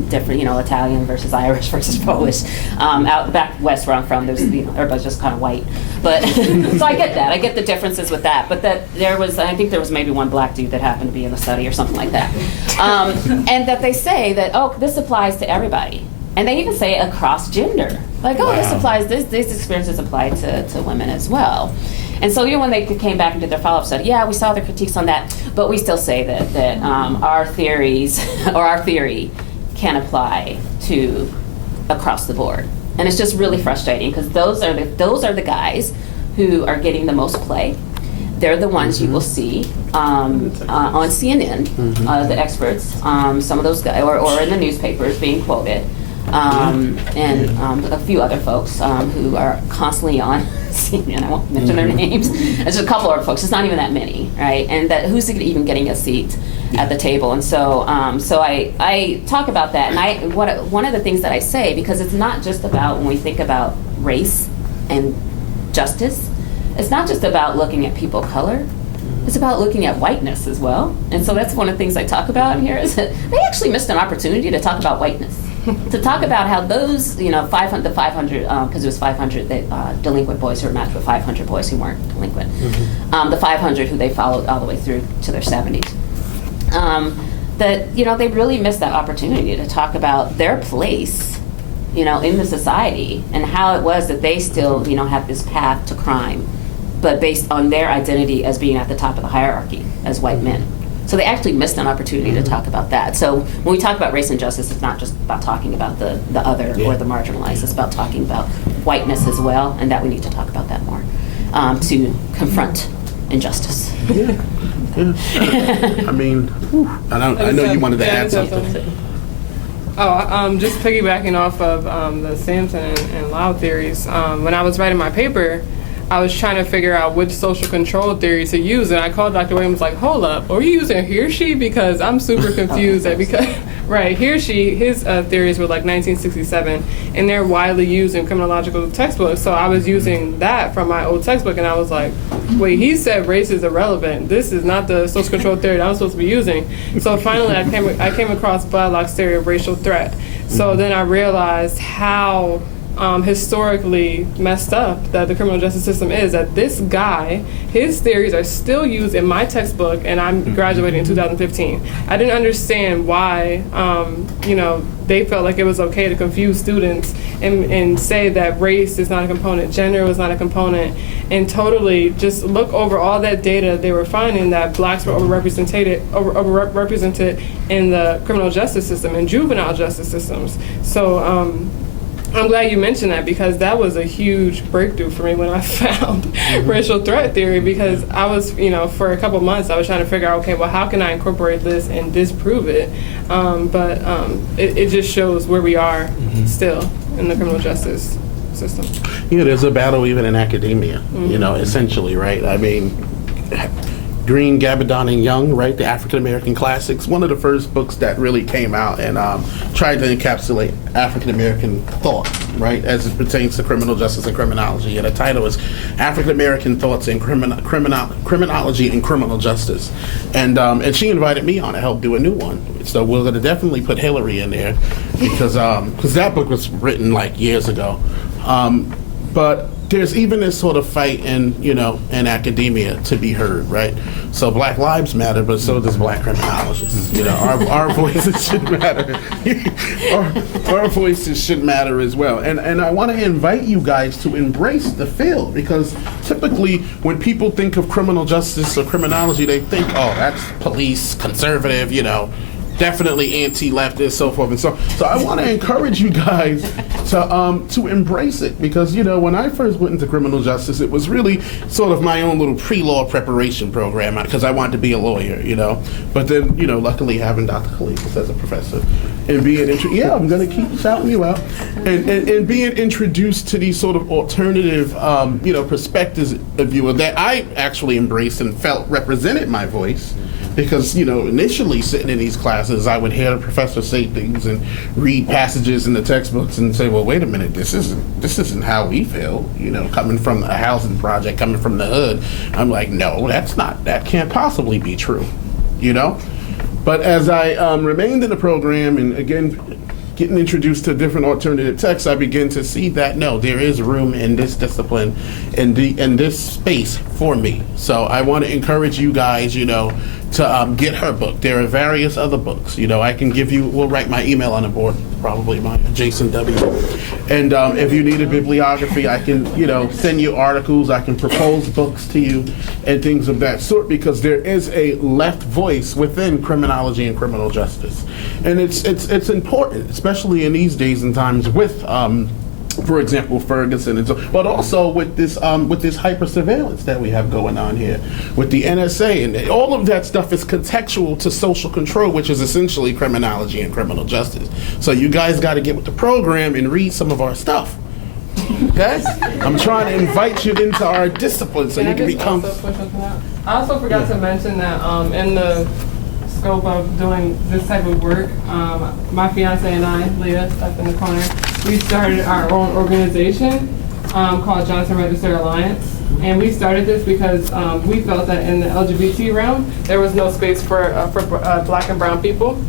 different, Italian versus Irish versus Polish. Out back west where I'm from, there's everybody's just kind of white. But so I get that, I get the differences with that. But that I think there was maybe one black dude that happened to be in the study or something like that. And that they say that, this applies to everybody. And they even say this applies, these experiences apply to women as well. And so even when they came back and did their follow-up study, we saw their critiques on that, but we still say that our theories, or our theory, can apply to across the board. And it's just really frustrating, because those are the guys who are getting the most play. They're the ones you will see on CNN, the experts, some of those guys, or in the newspapers being quoted. And a few other folks who are constantly on CNN. I won't mention their names. There's a couple of folks. It's not even that many, right? And that who's even getting a seat at the table? And so, I talk about that. And one of the things that I say, because it's not just about when we think about race and justice, it's not just about looking at people of color. It's about looking at whiteness as well. And so that's one of the things I talk about here is that they actually missed an opportunity to talk about whiteness. To talk about how those, 500, because it was 500 delinquent boys who were matched with 500 boys who weren't delinquent. The 500 who they followed all the way through to their 70s. They really missed that opportunity to talk about their place, in the society and how it was that they still, have this path to crime, but based on their identity as being at the top of the hierarchy as white men. So they actually missed an opportunity to talk about that. So when we talk about race and justice, it's not just about talking about the other or the marginalized. It's about talking about whiteness as well, and that we need to talk about that more to confront injustice. I mean, I know you wanted to add something. Just piggybacking off of the Samson and Laub theories. When I was writing my paper, I was trying to figure out which social control theory to use, and I called Dr. Williams like, hold up, are you using he or she? Because I'm super confused. He or she, his theories were like 1967, and they're widely used in criminological textbooks. So I was using that from my old textbook, and I was like, wait, he said race is irrelevant. This is not the social control theory that I'm supposed to be using. So finally, I came across Blalock's theory of racial threat. So then I realized how historically messed up that the criminal justice system is, that this guy, his theories are still used in my textbook, and I'm graduating in 2015. I didn't understand why, they felt like it was okay to confuse students and say that race is not a component, gender was not a component, and totally just look over all that data they were finding that blacks were overrepresented in the criminal justice system and juvenile justice systems. So, I'm glad you mentioned that, because that was a huge breakthrough for me when I found racial threat theory, because I was, for a couple months I was trying to figure out, okay, well, how can I incorporate this and disprove it? But it just shows where we are still. in the criminal justice system. Yeah, there's a battle even in academia, essentially, right? I mean, Green, Gabaldon, and Young, right? The African American classics. One of the first books that really came out and tried to encapsulate African American thought, right, as it pertains to criminal justice and criminology. And the title is African American Thoughts in Criminology and Criminal Justice. And she invited me on to help do a new one. So we're going to definitely put Hillary in there because that book was written like years ago. But there's even this sort of fight in academia to be heard, right? So Black lives matter, but so does Black criminologists. Our voices should matter. our voices should matter as well. And I want to invite you guys to embrace the field, because typically when people think of criminal justice or criminology, they think, oh, that's police, conservative, definitely anti-leftist, so forth and so on. So I want to encourage you guys to embrace it, because when I first went into criminal justice, it was really sort of my own little pre-law preparation program, because I wanted to be a lawyer, But then luckily having Dr. Khalifa as a professor and being I'm going to keep shouting you out, and being introduced to these sort of alternative perspectives of view that I actually embraced and felt represented my voice. Because, initially sitting in these classes, I would hear the professor say things and read passages in the textbooks and say, well, wait a minute, this isn't how we feel, coming from a housing project, coming from the hood. I'm like, no, that can't possibly be true, But as I remained in the program and, again, getting introduced to different alternative texts, I begin to see that, no, there is room in this discipline, in this space for me. So I want to encourage you guys, to get her book. There are various other books. I can give you, we'll write my email on the board, probably my Jason W. And if you need a bibliography, I can, send you articles. I can propose books to you and things of that sort, because there is a left voice within criminology and criminal justice. And it's important, especially in these days and times with, for example, Ferguson, and so, but also with this hyper surveillance that we have going on here with the NSA, and all of that stuff is contextual to social control, which is essentially criminology and criminal justice. So you guys got to get with the program and read some of our stuff. Okay, I'm trying to invite you into our discipline so you can become. I also forgot to mention that in the scope of doing this type of work, my fiance and I, Leah, up in the corner, we started our own organization called Johnson Register Alliance. And we started this because we felt that in the LGBT realm, there was no space for Black and brown people.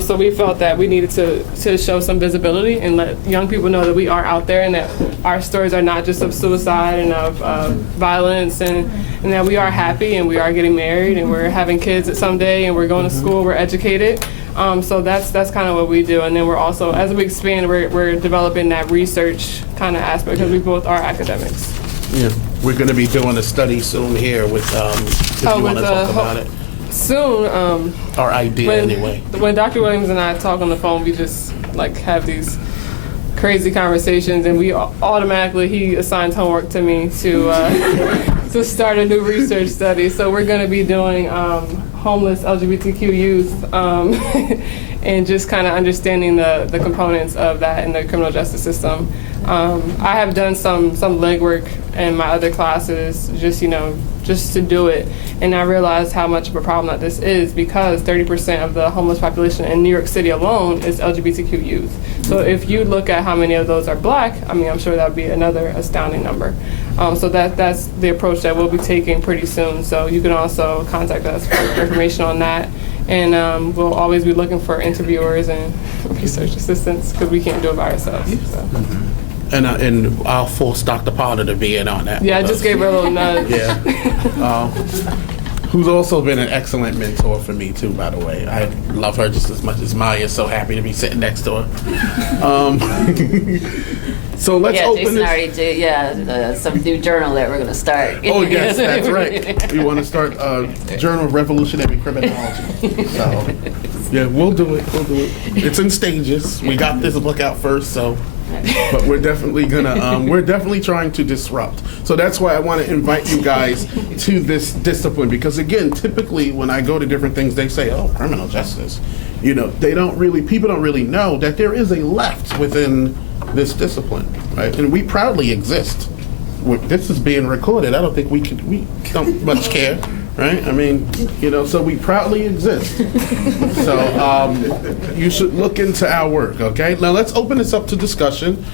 So we felt that we needed to show some visibility and let young people know that we are out there and that our stories are not just of suicide and of violence, and that we are happy and we are getting married and we're having kids someday and we're going to school, we're educated. So that's kind of what we do. And then we're also, as we expand, we're developing that research kind of aspect, because we both are academics. Yeah, we're going to be doing a study soon here with, if you want to talk about it. Soon. Our idea, anyway. When Dr. Williams and I talk on the phone, we just have these crazy conversations, and he assigns homework to me to start a new research study. So we're going to be doing homeless LGBTQ youth and just kind of understanding the components of that in the criminal justice system. I have done some legwork in my other classes, just to do it, and I realized how much of a problem that this is, because 30% of the homeless population in New York City alone is LGBTQ youth. So if you look at how many of those are Black, I'm sure that would be another astounding number. So that's the approach that we'll be taking pretty soon. So you can also contact us for information on that. And we'll always be looking for interviewers and research assistants, because we can't do it by ourselves. So. Mm-hmm. And I'll force Dr. Potter to be in on that. Yeah, I just gave her a little nudge. Yeah. Who's also been an excellent mentor for me too, by the way. I love her just as much as Maya's so happy to be sitting next to her. So let's open Jason this. already did, some new journal that we're going to start. Oh, yes, that's right. We want to start a Journal of Revolutionary Criminology. So, yeah, we'll do it. It's in stages. We got this book out first, so. But we're definitely we're definitely trying to disrupt. So that's why I want to invite you guys to this discipline, because again, typically when I go to different things, they say, oh, criminal justice. people don't really know that there is a left within this discipline, right? And we proudly exist. This is being recorded. I don't think we don't much care, right? I mean, so we proudly exist. So you should look into our work, okay? Now let's open this up to discussion.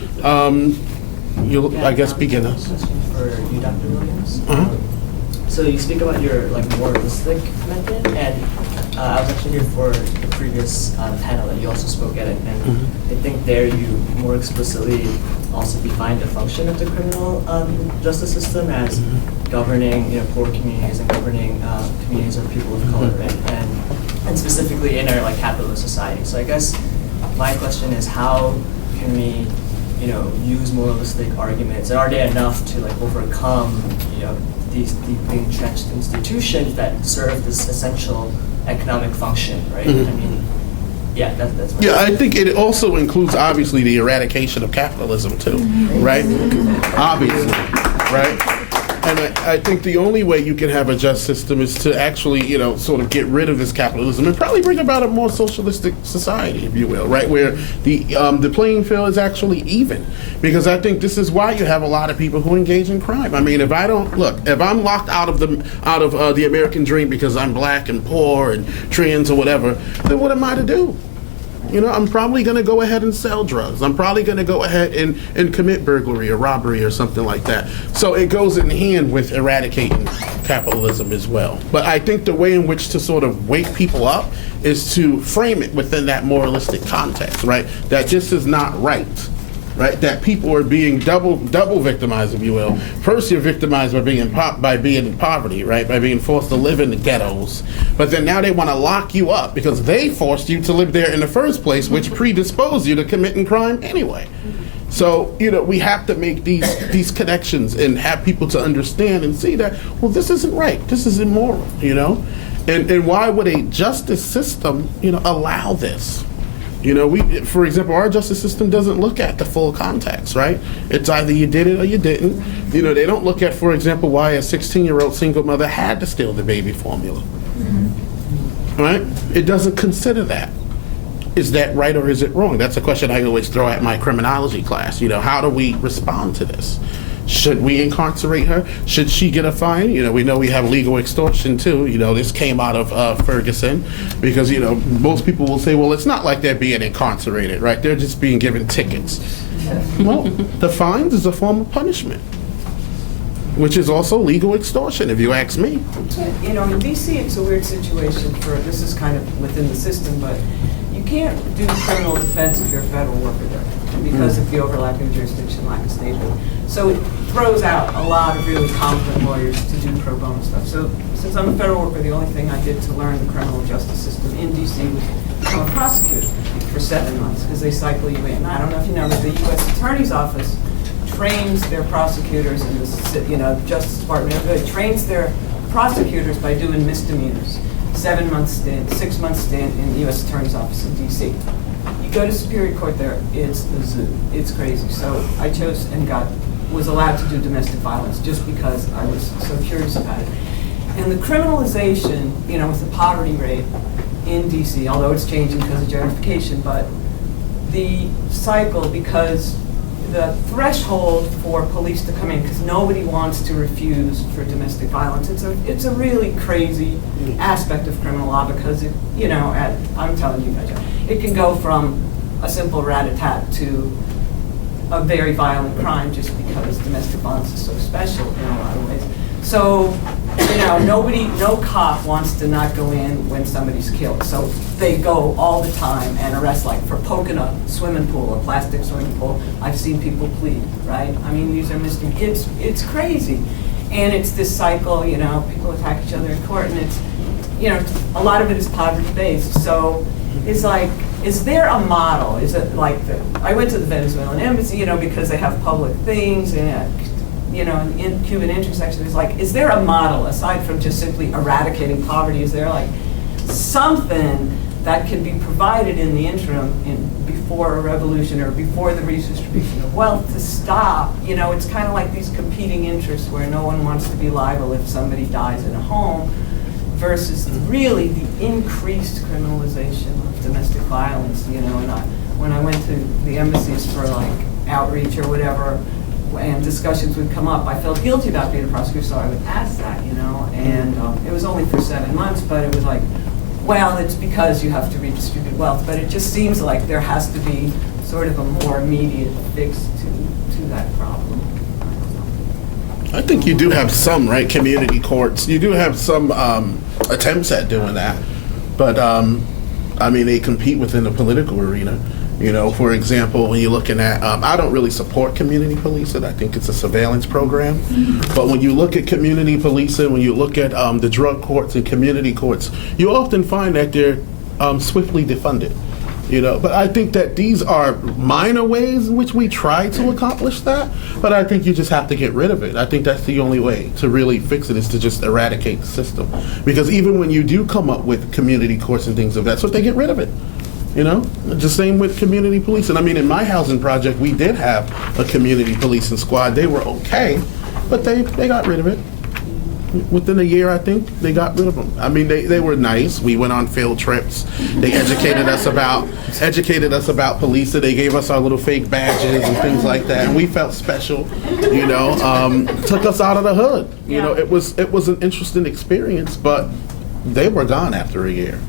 You'll, I guess, begin us. Question for you, Dr. Williams. Uh-huh. So you speak about your moralistic method, and I was actually here for the previous panel that you also spoke at it, and I think there you more explicitly also defined the function of the criminal justice system as governing poor communities and governing communities of people of color, right? And specifically in our capitalist society. So I guess my question is, how can we use moralistic arguments, and are they enough to overcome these deeply entrenched institutions that serve this essential economic function, right? I mean, yeah, that's my I think it also includes obviously the eradication of capitalism too, right? Obviously, right? And I think the only way you can have a just system is to actually, sort of get rid of this capitalism and probably bring about a more socialistic society, if you will, right? Where the playing field is actually even. Because I think this is why you have a lot of people who engage in crime. I mean, if I'm locked out of the American dream because I'm black and poor and trans or whatever, then what am I to do? I'm probably going to go ahead and sell drugs. I'm probably going to go ahead and commit burglary or robbery or something like that. So it goes in hand with eradicating capitalism as well. But I think the way in which to sort of wake people up is to frame it within that moralistic context, right? That this is not right. Right, that people are being double victimized, if you will. First, you're victimized by being in poverty, right, by being forced to live in the ghettos. But then now they want to lock you up because they forced you to live there in the first place, which predisposed you to committing crime anyway. So we have to make these connections and have people to understand and see that, well, this isn't right, this is immoral, and why would a justice system allow this? For example, our justice system doesn't look at the full context, right? It's either you did it or you didn't. They don't look at, for example, why a 16-year-old single mother had to steal the baby formula, right? It doesn't consider that. Is that right or is it wrong? That's a question I always throw at my criminology class. How do we respond to this? Should we incarcerate her? Should she get a fine? We know we have legal extortion too. This came out of Ferguson because, most people will say, well, it's not like they're being incarcerated, right? They're just being given tickets. Well, the fines is a form of punishment, which is also legal extortion, if you ask me. In D.C. it's a weird situation this is kind of within the system, but you can't do criminal defense if you're a federal worker there because of the overlapping jurisdiction, lack of statehood. So it throws out a lot of really competent lawyers to do pro bono stuff. So since I'm a federal worker, the only thing I did to learn the criminal justice system in D.C. was become a prosecutor for 7 months because they cycle you in. I don't know if you know, but the U.S. Attorney's Office trains their prosecutors in the Justice Department. It trains their prosecutors by doing misdemeanors. 7 months stint, 6 months stint in the U.S. Attorney's Office in D.C. You go to Superior Court there, it's the zoo. It's crazy. So I chose and was allowed to do domestic violence just because I was so curious about it. And the criminalization, with the poverty rate in D.C., although it's changing because of gentrification, but the cycle, because the threshold for police to come in, because nobody wants to refuse for domestic violence. It's a really crazy aspect of criminal law because I'm telling you guys, it can go from a simple rat-a-tat to a very violent crime just because domestic violence is so special in a lot of ways. So, no cop wants to not go in when somebody's killed. So they go all the time and arrest, for poking a swimming pool, a plastic swimming pool. I've seen people plead, right? I mean, these are misdemeanors. It's crazy. And it's this cycle, people attack each other in court, and it's, a lot of it is poverty-based. So it's is there a model? Is it I went to the Venezuelan embassy, because they have public things, and in Cuban intersection, is there a model aside from just simply eradicating poverty? Is there something that can be provided in the interim before a revolution or before the redistribution of wealth to stop? It's kind of like these competing interests where no one wants to be liable if somebody dies in a home versus really the increased criminalization of domestic violence, you know, and when I went to the embassies for like outreach or whatever, and discussions would come up, I felt guilty about being a prosecutor, so I would ask that, you know, and it was only for 7 months, but it was like, well, it's because you have to redistribute wealth, but it just seems like there has to be sort of a more immediate fix to that problem. I think you do have some, right, community courts. You do have some attempts at doing that. But, I mean, they compete within the political arena. You know, for example, when you're looking at, I don't really support community policing. I think it's a surveillance program. But when you look at community policing, when you look at the drug courts and community courts, you often find that they're swiftly defunded. You know, but I think that these are minor ways in which we try to accomplish that, but I think you just have to get rid of it. I think that's the only way to really fix it, is to just eradicate the system. Because even when you do come up with community courts and things of that sort, they get rid of it. You know, the same with community policing. I mean, in my housing project, we did have a community policing squad. They were okay, but they got rid of it. Within a year, I think, they got rid of them. I mean, they were nice. We went on field trips. They educated us about policing. They gave us our little fake badges and things like that, and we felt special. You know, took us out of the hood. You know, it was an interesting experience, but they were gone after a year.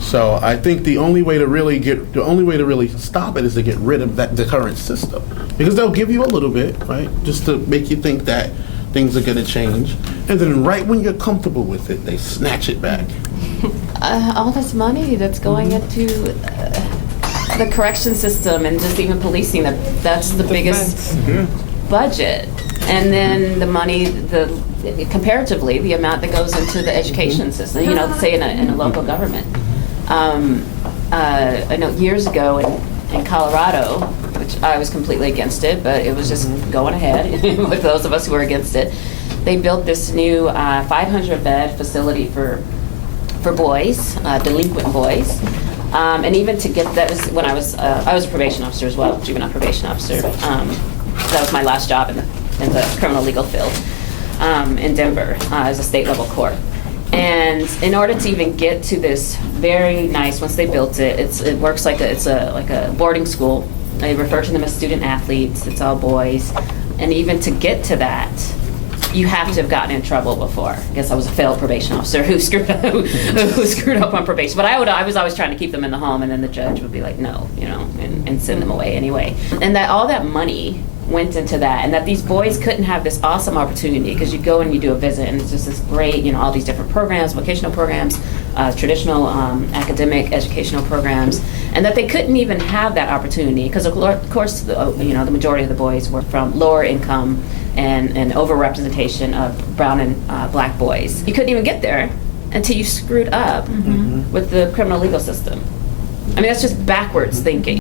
So I think the only way to really stop it is to get rid of the current system, because they'll give you a little bit, right, just to make you think that things are going to change, and then right when you're comfortable with it, they snatch it back. All this money that's going into the correction system and just even policing, that's the biggest budget. And then the money, comparatively, the amount that goes into the education system, you know, say in a local government. I know years ago in Colorado, which I was completely against it, but it was just going ahead with those of us who were against it. They built this new 500-bed facility for boys, delinquent boys. And even to get that, was when I was a probation officer as well, juvenile probation officer. That was my last job in the criminal legal field in Denver as a state level court. And in order to even get to this very nice, once they built it, it works like a boarding school. They refer to them as student athletes. It's all boys. And even to get to that, you have to have gotten in trouble before. I guess I was a failed probation officer who screwed up on probation. But I was always trying to keep them in the home, and then the judge would be like, no, you know, and send them away anyway. And that all that money went into that, and that these boys couldn't have this awesome opportunity, because you go and you do a visit, and it's just this great, you know, all these different programs, vocational programs, traditional academic educational programs, and that they couldn't even have that opportunity because, of course, you know, the majority of the boys were from lower income and overrepresentation of brown and black boys. You couldn't even get there until you screwed up with the criminal legal system. I mean, that's just backwards thinking.